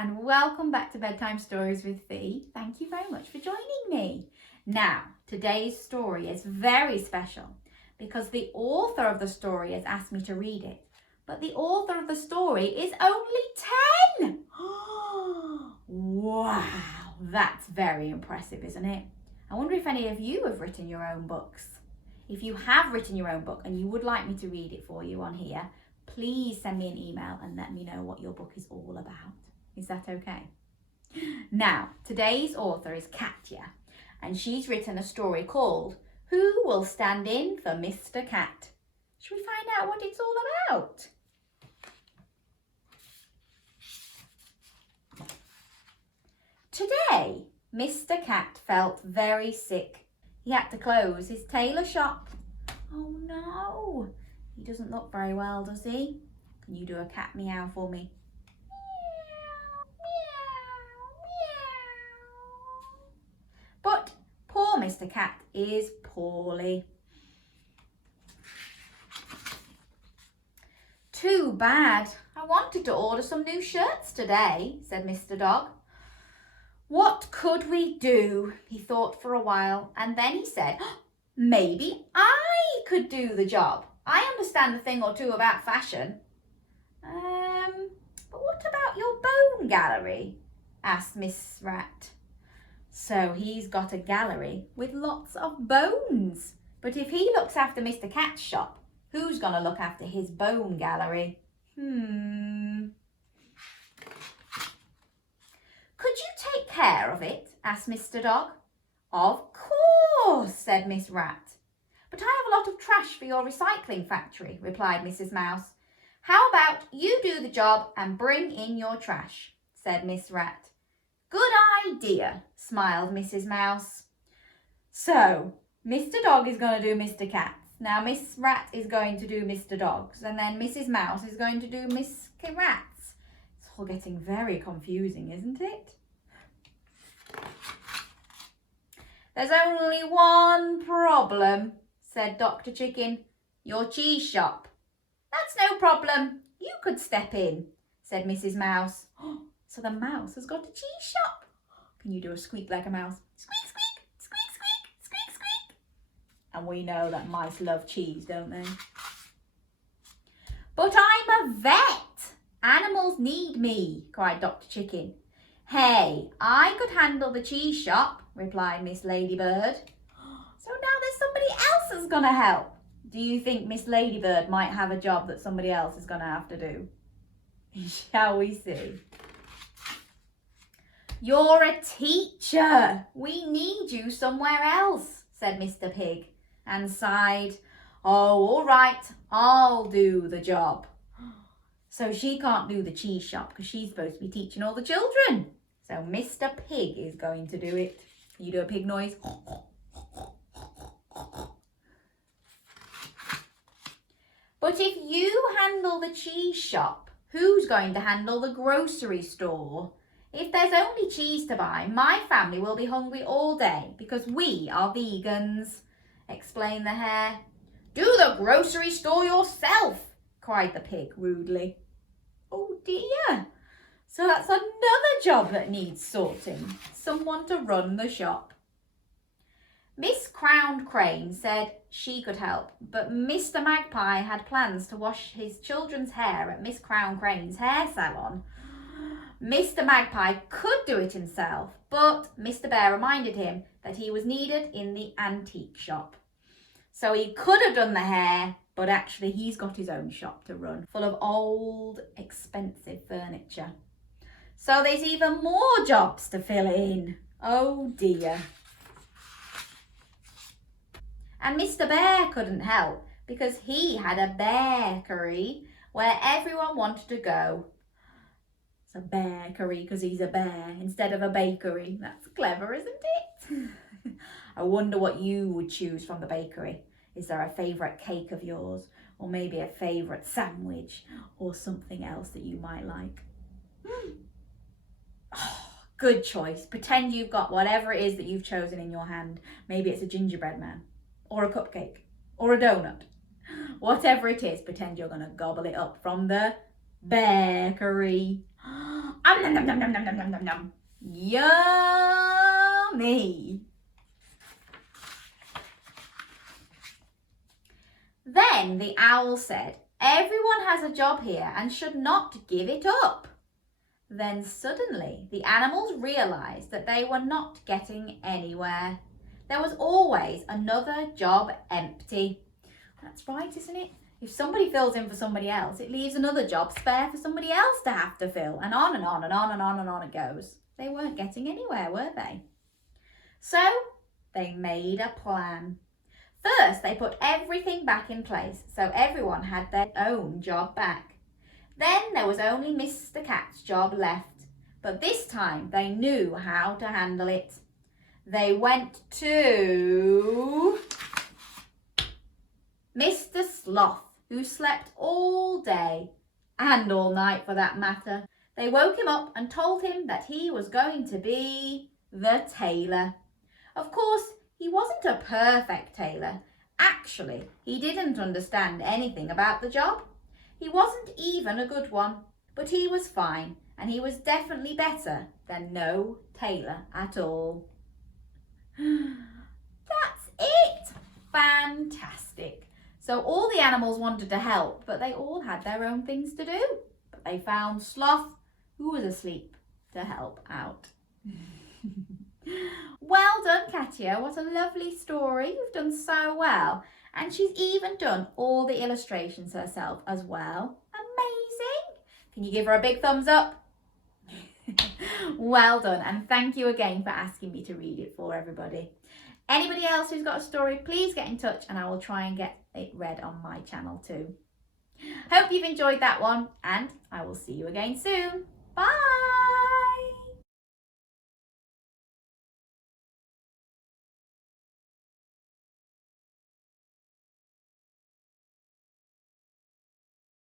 and welcome back to Bedtime Stories with Fee. Thank you very much for joining me. Now, today's story is very special because the author of the story has asked me to read it, but the author of the story is only 10. Wow, that's very impressive, isn't it? I wonder if any of you have written your own books. If you have written your own book and you would like me to read it for you on here, please send me an email and let me know what your book is all about. Is that okay? Now, today's author is Katja, and she's written a story called Who Will Stand In for Mr. Cat? Shall we find out what it's all about? Today, Mr. Cat felt very sick. He had to close his tailor shop. Oh no, he doesn't look very well, does he? Can you do a cat meow for me? But poor Mr. Cat is poorly. Too bad. I wanted to order some new shirts today, said Mr. Dog. What could we do? He thought for a while, and then he said, maybe I could do the job. I understand a thing or two about fashion. But what about your bone gallery? Asked Miss Rat. So he's got a gallery with lots of bones. But if he looks after Mr. Cat's shop, who's going to look after his bone gallery? Could you take care of it? Asked Mr. Dog. Of course, said Miss Rat. But I have a lot of trash for your recycling factory, replied Mrs. Mouse. How about you do the job and bring in your trash, said Miss Rat. Good idea, smiled Mrs. Mouse. So, Mr. Dog is going to do Mr. Cat's. Now Miss Rat is going to do Mr. Dog's, and then Mrs. Mouse is going to do Miss Rat's. It's all getting very confusing, isn't it? There's only one problem, said Dr. Chicken. Your cheese shop. That's no problem. You could step in, said Mrs. Mouse. So the mouse has got a cheese shop. Can you do a squeak like a mouse? Squeak, squeak, squeak, squeak, squeak, squeak. And we know that mice love cheese, don't they? But I'm a vet. Animals need me, cried Dr. Chicken. Hey, I could handle the cheese shop, replied Miss Ladybird. So now there's somebody else that's going to help. Do you think Miss Ladybird might have a job that somebody else is going to have to do? Shall we see? You're a teacher. We need you somewhere else, said Mr. Pig, and sighed. Oh, all right, I'll do the job. So she can't do the cheese shop because she's supposed to be teaching all the children. So Mr. Pig is going to do it. Can you do a pig noise? But if you handle the cheese shop, who's going to handle the grocery store? If there's only cheese to buy, my family will be hungry all day because we are vegans, explained the hare. Do the grocery store yourself, cried the pig rudely. Oh dear. So that's another job that needs sorting. Someone to run the shop. Miss Crowned Crane said she could help, but Mr. Magpie had plans to wash his children's hair at Miss Crowned Crane's hair salon. Mr. Magpie could do it himself, but Mr. Bear reminded him that he was needed in the antique shop. So he could have done the hair, but actually he's got his own shop to run, full of old, expensive furniture. So there's even more jobs to fill in. Oh dear. And Mr. Bear couldn't help because he had a bakery where everyone wanted to go. It's a bakery because he's a bear instead of a bakery. That's clever, isn't it? I wonder what you would choose from the bakery. Is there a favourite cake of yours? Or maybe a favourite sandwich? Or something else that you might like? Oh, good choice. Pretend you've got whatever it is that you've chosen in your hand. Maybe it's a gingerbread man. Or a cupcake. Or a donut. Whatever it is, pretend you're going to gobble it up from the bakery. Nom, nom, nom, nom, nom, nom, nom, nom, nom. Yummy. Then the owl said, everyone has a job here and should not give it up. Then suddenly the animals realised that they were not getting anywhere. There was always another job empty. That's right, isn't it? If somebody fills in for somebody else, it leaves another job spare for somebody else to have to fill. And on and on and on and on and on it goes. They weren't getting anywhere, were they? So they made a plan. First, they put everything back in place so everyone had their own job back. Then there was only Mr. Cat's job left, but this time they knew how to handle it. They went to Mr. Sloth, who slept all day and all night for that matter. They woke him up and told him that he was going to be the tailor. Of course, he wasn't a perfect tailor. Actually, he didn't understand anything about the job. He wasn't even a good one, but he was fine, and he was definitely better than no tailor at all. That's it! Fantastic. So all the animals wanted to help, but they all had their own things to do. But they found Sloth, who was asleep, to help out. Well done, Katja. What a lovely story. You've done so well. And she's even done all the illustrations herself as well. Amazing. Can you give her a big thumbs up? Well done. And thank you again for asking me to read it for everybody. Anybody else who's got a story, please get in touch and I will try and get it read on my channel too. Hope you've enjoyed that one and I will see you again soon. Bye.